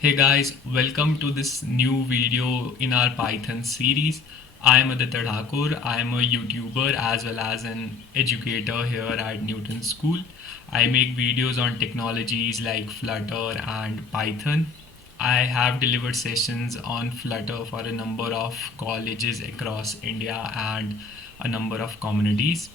Hey guys, welcome to this new video in our Python series. I am Aditya Thakur. I am a YouTuber as well as an educator here at Newton School. I make videos on technologies like Flutter and Python. I have delivered sessions on Flutter for a number of colleges across India and a number of communities.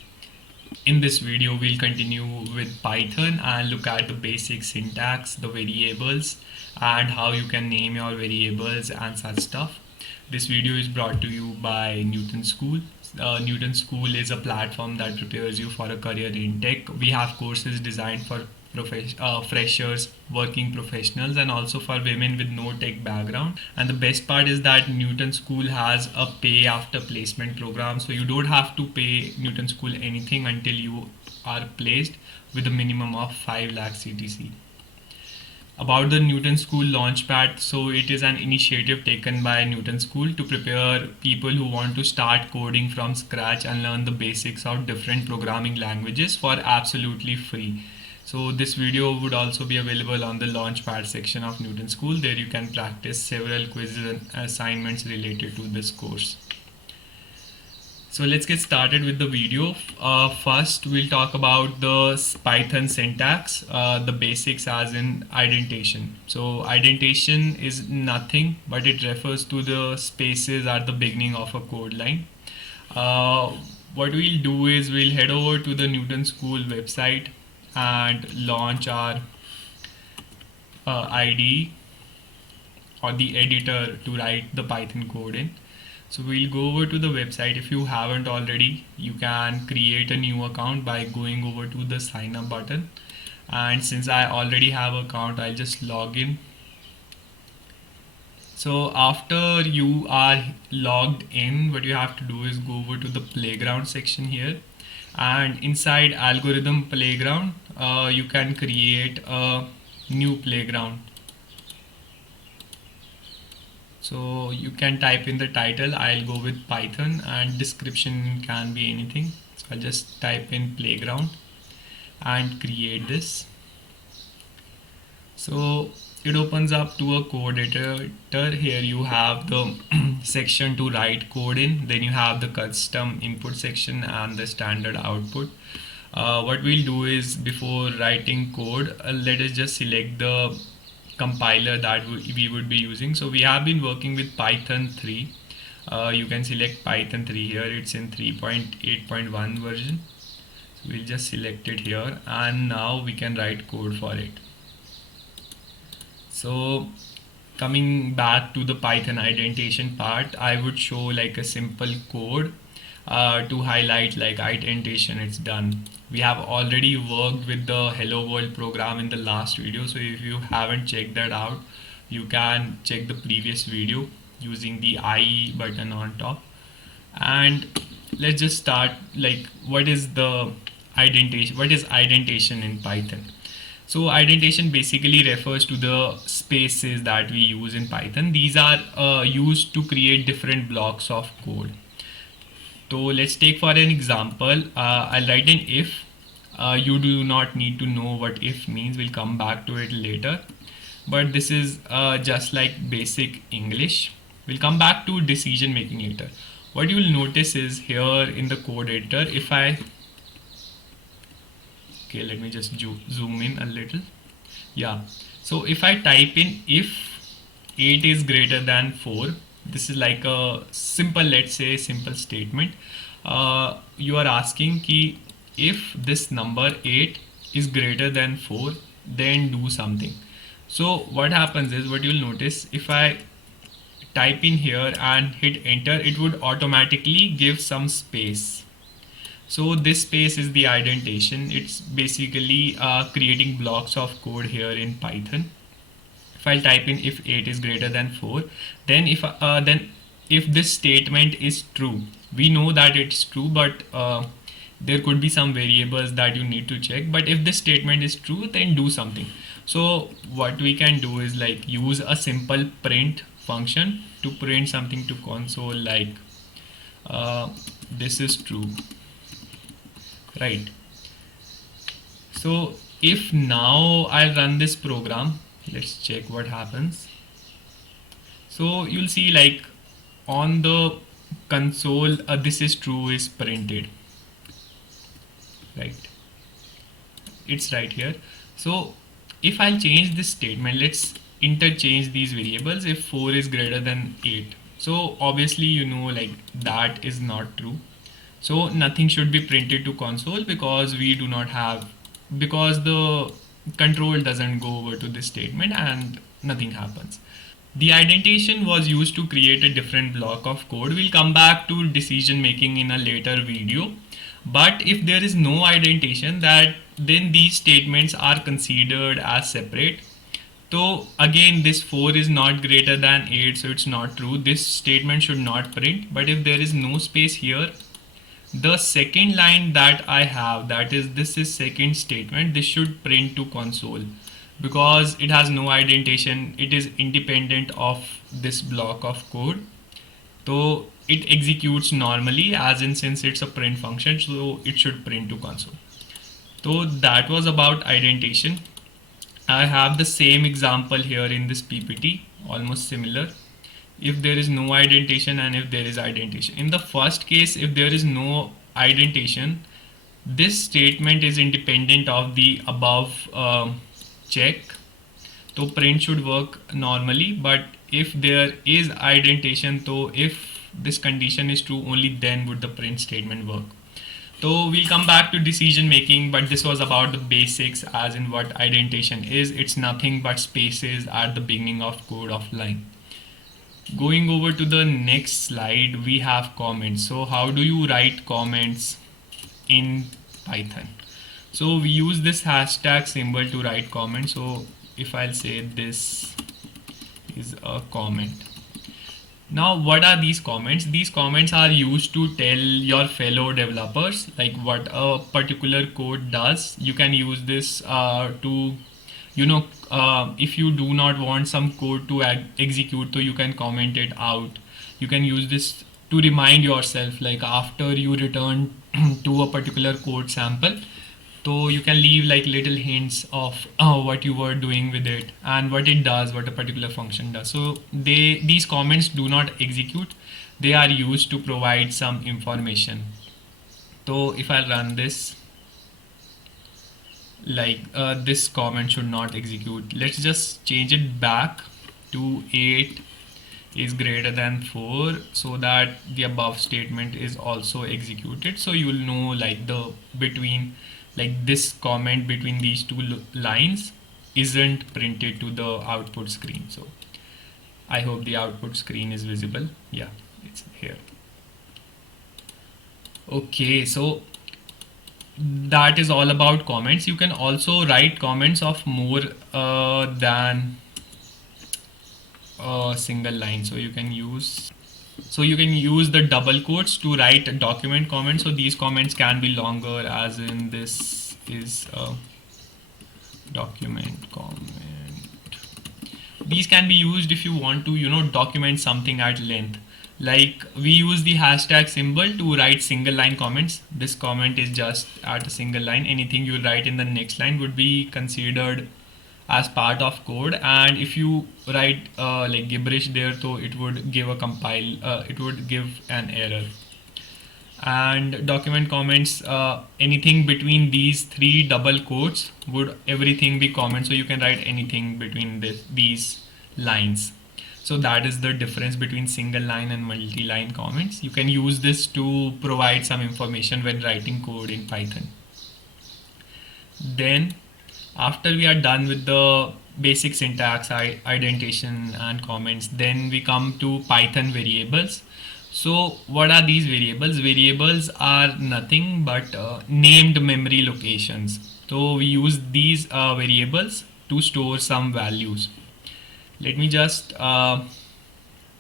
In this video, we'll continue with Python and look at the basic syntax, the variables, and how you can name your variables and such stuff. This video is brought to you by Newton School. Newton School is a platform that prepares you for a career in tech. We have courses designed for freshers, working professionals, and also for women with no tech background. And the best part is that Newton School has a pay after placement program, so you don't have to pay Newton School anything until you are placed with a minimum of 5 lakh CTC. About the Newton School Launchpad, so it is an initiative taken by Newton School to prepare people who want to start coding from scratch and learn the basics of different programming languages for absolutely free. So this video would also be available on the Launchpad section of Newton School. There you can practice several quizzes and assignments related to this course. So let's get started with the video. First, we'll talk about the Python syntax, the basics as in indentation. So indentation is nothing, but it refers to the spaces at the beginning of a code line. What we'll do is we'll head over to the Newton School website and launch our IDE or the editor to write the Python code in. So we'll go over to the website. If you haven't already, you can create a new account by going over to the sign up button. And since I already have an account, I'll just log in. So after you are logged in, what you have to do is go over to the playground section here, and inside algorithm playground, you can create a new playground. So you can type in the title. I'll go with Python, and description can be anything. So I'll just type in playground and create this. So it opens up to a code editor. Here you have the section to write code in, then you have the custom input section and the standard output. What we'll do is, before writing code, let us just select the compiler that we would be using. So we have been working with Python 3. You can select Python 3 here. It's in 3.8.1 version. So we'll just select it here, and now we can write code for it. So coming back to the Python indentation part, I would show like a simple code to highlight like indentation. It's done. We have already worked with the Hello World program in the last video, so if you haven't checked that out, you can check the previous video using the I button on top. And let's just start, like, what is the indentation? What is indentation in Python? So indentation basically refers to the spaces that we use in Python. These are used to create different blocks of code. So let's take for an example, I'll write an if. You do not need to know what if means. We'll come back to it later. But this is just like basic English. We'll come back to decision making later. What you will notice is here in the code editor, if I let me just zoom in a little. Yeah, so if I type in if 8 is greater than 4, this is like a simple, let's say simple statement. You are asking ki if this number 8 is greater than 4, then do something. So what happens is, what you'll notice, if I type in here and hit enter, it would automatically give some space. So this space is the indentation. It's basically creating blocks of code here in Python. If I type in if 8 is greater than 4, then if this statement is true, we know that it's true, but there could be some variables that you need to check. But if this statement is true, then do something. So what we can do is like use a simple print function to print something to console, like this is true, right? So if now I run this program, Let's check what happens. So you'll see like on the console, this is true is printed, right? It's right here. So if I'll change this statement, let's interchange these variables. If 4 is greater than 8, so obviously like that is not true. So nothing should be printed to console because we do not have, because the control doesn't go over to this statement and nothing happens. The indentation was used to create a different block of code. We'll come back to decision making in a later video. But if there is no indentation, then these statements are considered as separate. So again, this 4 is not greater than 8, so it's not true. This statement should not print. But if there is no space here, the second line that I have, that is, this is second statement, this should print to console because it has no indentation. It is independent of this block of code. So it executes normally, as in since it's a print function, so it should print to console. So that was about indentation. I have the same example here in this PPT, almost similar. If there is no indentation and if there is indentation. In the first case, if there is no indentation, this statement is independent of the above check. So print should work normally, but if there is indentation, so if this condition is true, only then would the print statement work. So we'll come back to decision making, but this was about the basics, as in what indentation is. It's nothing but spaces at the beginning of code of line. Going over to the next slide, we have comments. So how do you write comments in Python? So we use this hashtag symbol to write comments. So if I'll say this is a comment. Now, what are these comments? These comments are used to tell your fellow developers like what a particular code does. You can use this to, if you do not want some code to execute, so you can comment it out. You can use this to remind yourself, like after you return to a particular code sample, so you can leave like little hints of what you were doing with it and what it does, what a particular function does. So these comments do not execute. They are used to provide some information. So if I run this, like this comment should not execute. Let's just change it back to 8 is greater than 4 so that the above statement is also executed. So you will know like the between, like this comment between these two lines isn't printed to the output screen. So I hope the output screen is visible. Yeah, it's here. Okay, so that is all about comments. You can also write comments of more than a single line. So you can use the double quotes to write a document comments. So these comments can be longer, as in this is a document comment. These can be used if you want to document something at length. Like we use the hashtag symbol to write single line comments. This comment is just at a single line. Anything you write in the next line would be considered as part of code, and if you write like gibberish there, so it would give a it would give an error. And document comments, anything between these three double quotes would everything be comment, so you can write anything between these lines. So that is the difference between single line and multi-line comments. You can use this to provide some information when writing code in Python. Then after we are done with the basic syntax, indentation and comments, then we come to Python variables. So what are these variables? Variables are nothing but named memory locations. So we use these variables to store some values. Let me just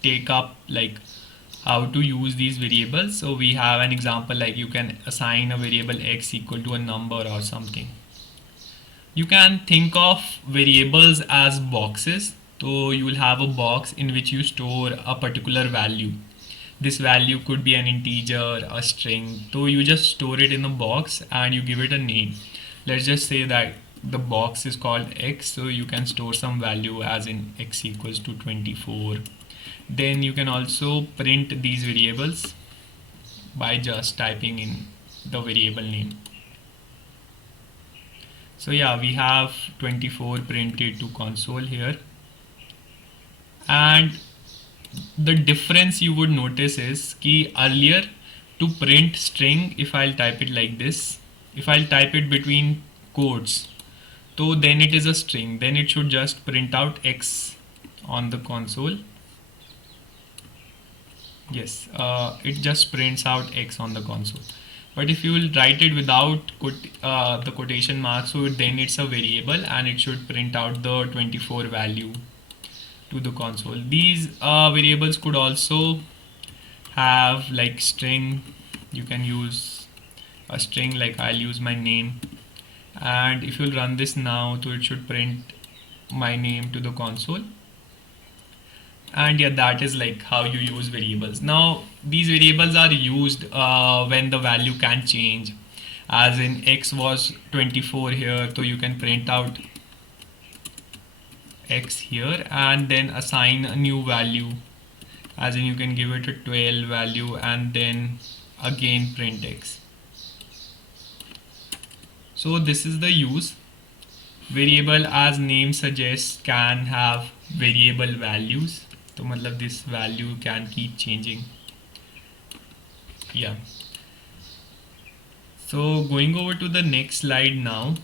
take up like how to use these variables. So we have an example, like you can assign a variable x equal to a number or something. You can think of variables as boxes. So you will have a box in which you store a particular value. This value could be an integer, a string. So you just store it in a box and you give it a name. Let's just say that the box is called x, so you can store some value as in x equals to 24. Then you can also print these variables by just typing in the variable name. So yeah, we have 24 printed to console here. And the difference you would notice is कि earlier to print string, if I'll type it like this, if I'll type it between quotes, so then it is a string, then it should just print out x on the console. Yes, it just prints out x on the console. But if you will write it without the quotation mark, so then it's a variable and it should print out the 24 value to the console. These variables could also have like string. You can use a string, like I'll use my name, and if you'll run this now, so it should print my name to the console. And yeah, that is like how you use variables. Now these variables are used when the value can change, as in x was 24 here, so you can print out x here and then assign a new value, as in you can give it a 12 value and then again print x. So this is the use. Variable, as name suggests, can have variable values, so matlab this value can keep changing. Yeah, so going over to the next slide now,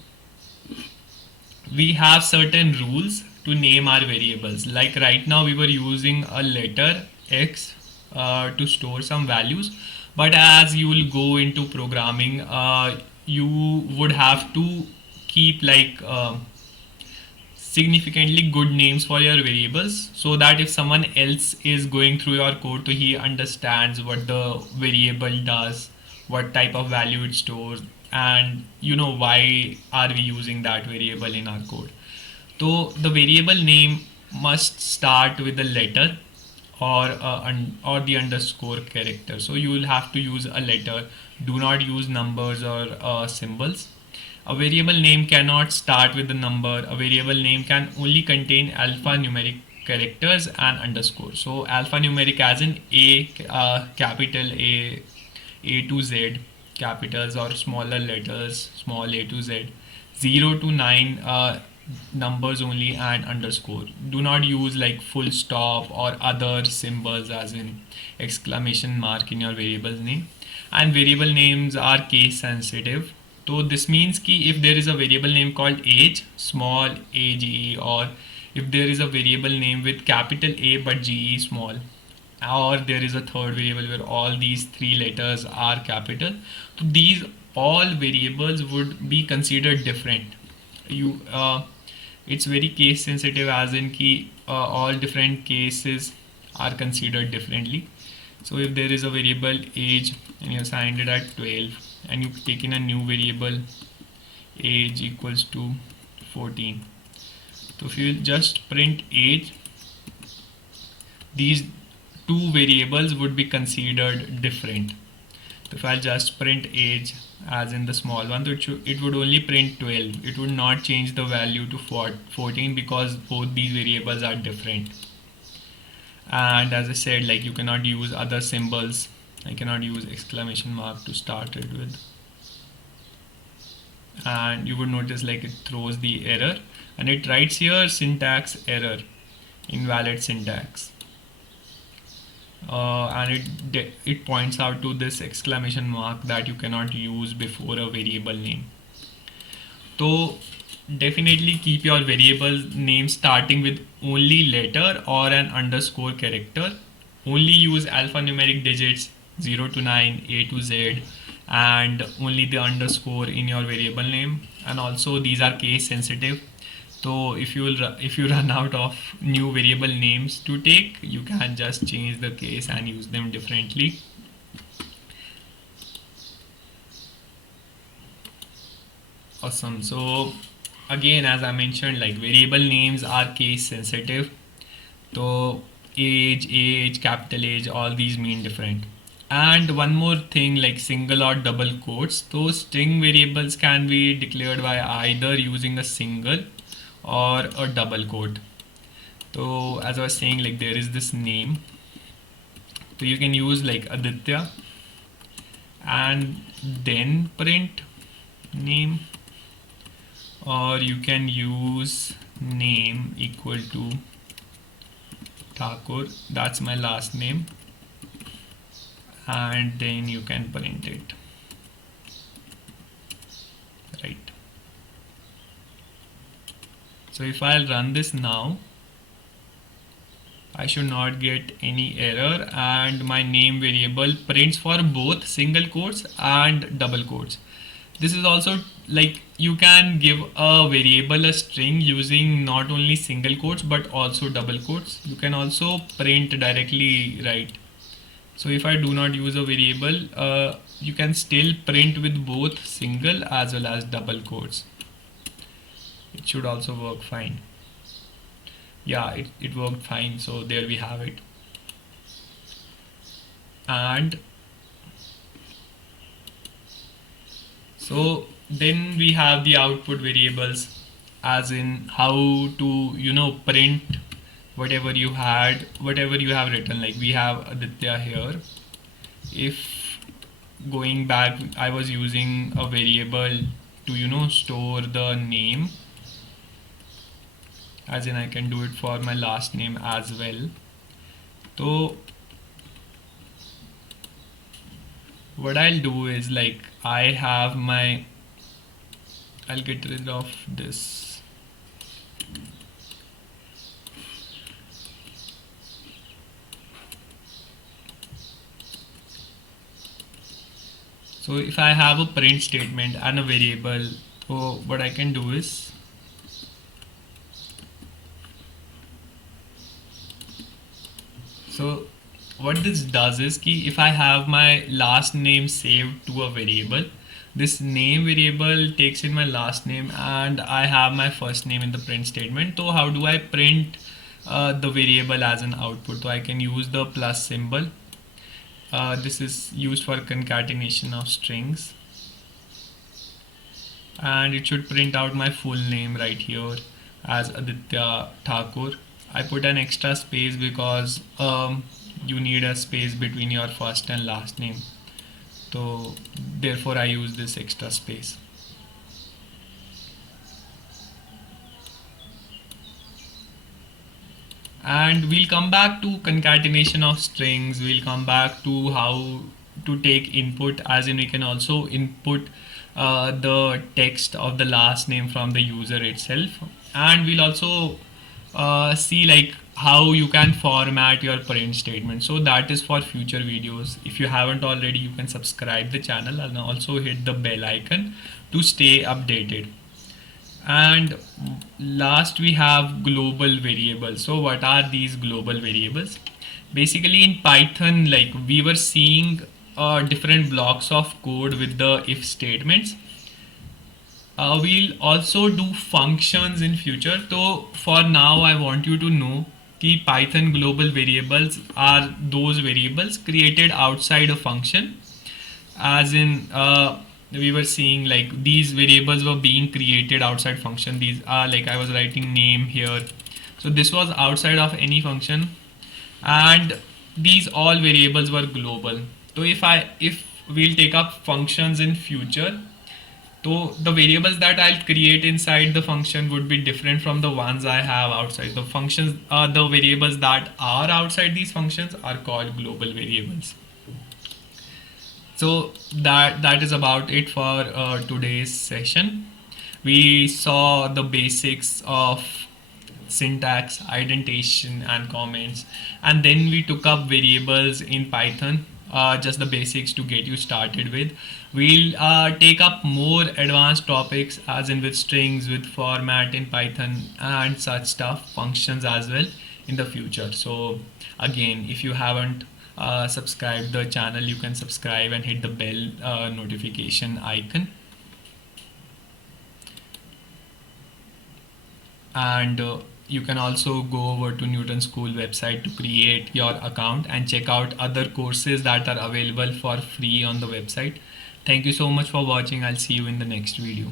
we have certain rules to name our variables. Like right now we were using a letter x to store some values, but as you will go into programming, you would have to keep like significantly good names for your variables, so that if someone else is going through your code, so he understands what the variable does, what type of value it stores, and you know why are we using that variable in our code. So the variable name must start with a letter or the underscore character. So you will have to use a letter. Do not use numbers or symbols. A variable name cannot start with a number. A variable name can only contain alphanumeric characters and underscore. So alphanumeric as in A, capital A to Z, capitals, or smaller letters, small a to z, 0 to 9 numbers only, and underscore. Do not use like full stop or other symbols as in exclamation mark in your variable name. And variable names are case sensitive. So this means कि if there is a variable name called age, small age, or if there is a variable name with capital A but ge small, or there is a third variable where all these three letters are capital, so these all variables would be considered different. You it's very case sensitive, as in ki all different cases are considered differently. So if there is a variable age and you assigned it at 12 and you've taken a new variable age equals to 14, so if you just print age, these two variables would be considered different. So if I'll just print age as in the small one, so it would only print 12. It would not change the value to 14 because both these variables are different. And as I said, like you cannot use other symbols. I cannot use exclamation mark to start it with. And you would notice like it throws the error and it writes here syntax error, invalid syntax. And it points out to this exclamation mark that you cannot use before a variable name. So definitely keep your variable name starting with only letter or an underscore character. Only use alphanumeric digits 0 to 9, A to Z, and only the underscore in your variable name. And also these are case sensitive. So if you run out of new variable names to take, you can just change the case and use them differently. Awesome. So again, as I mentioned, like variable names are case sensitive. So age, capital H, all these mean different. And one more thing, like single or double quotes, those string variables can be declared by either using a single or a double quote. So as I was saying, like there is this name, so you can use like Aditya and then print name, or you can use name equal to Thakur, that's my last name, and then you can print it, right? So if I'll run this now, I should not get any error, and my name variable prints for both single quotes and double quotes. This is also like you can give a variable a string using not only single quotes but also double quotes. You can also print directly, right? So if I do not use a variable, you can still print with both single as well as double quotes. It should also work fine. Yeah, it worked fine. So there we have it. And so then we have the output variables, as in how to, you know, print whatever you have written. Like we have Aditya here. If going back, I was using a variable to, you know, store the name, as in I can do it for my last name as well. So what I'll do is, like, I'll get rid of this. So if I have a print statement and a variable, so what I can do is, so what this does is ki if I have my last name saved to a variable, this name variable takes in my last name and I have my first name in the print statement. So how do I print the variable as an output? So I can use the plus symbol. This is used for concatenation of strings, and it should print out my full name right here as Aditya Thakur. I put an extra space because you need a space between your first and last name, so therefore I use this extra space. And we'll come back to concatenation of strings. We'll come back to how to take input, as in we can also input the text of the last name from the user itself, and we'll also see like how you can format your print statement. So that is for future videos. If you haven't already, you can subscribe the channel and also hit the bell icon to stay updated. And last we have global variables. So what are these global variables? Basically in Python, like we were seeing different blocks of code with the if statements. We'll also do functions in future. So for now I want you to know that Python global variables are those variables created outside a function, as in we were seeing like these variables were being created outside function. These are like I was writing name here, so this was outside of any function, and these all variables were global. So if we'll take up functions in future, so the variables that I'll create inside the function would be different from the ones I have outside the functions. The variables that are outside these functions are called global variables. So that is about it for today's session. We saw the basics of syntax, indentation, and comments, and then we took up variables in Python, just the basics to get you started with. We'll take up more advanced topics, as in with strings, with format in Python, and such stuff, functions as well in the future. So again, if you haven't subscribe the channel, you can subscribe and hit the bell notification icon. And You can also go over to Newton School website to create your account and check out other courses that are available for free on the website. Thank you so much for watching. I'll see you in the next video.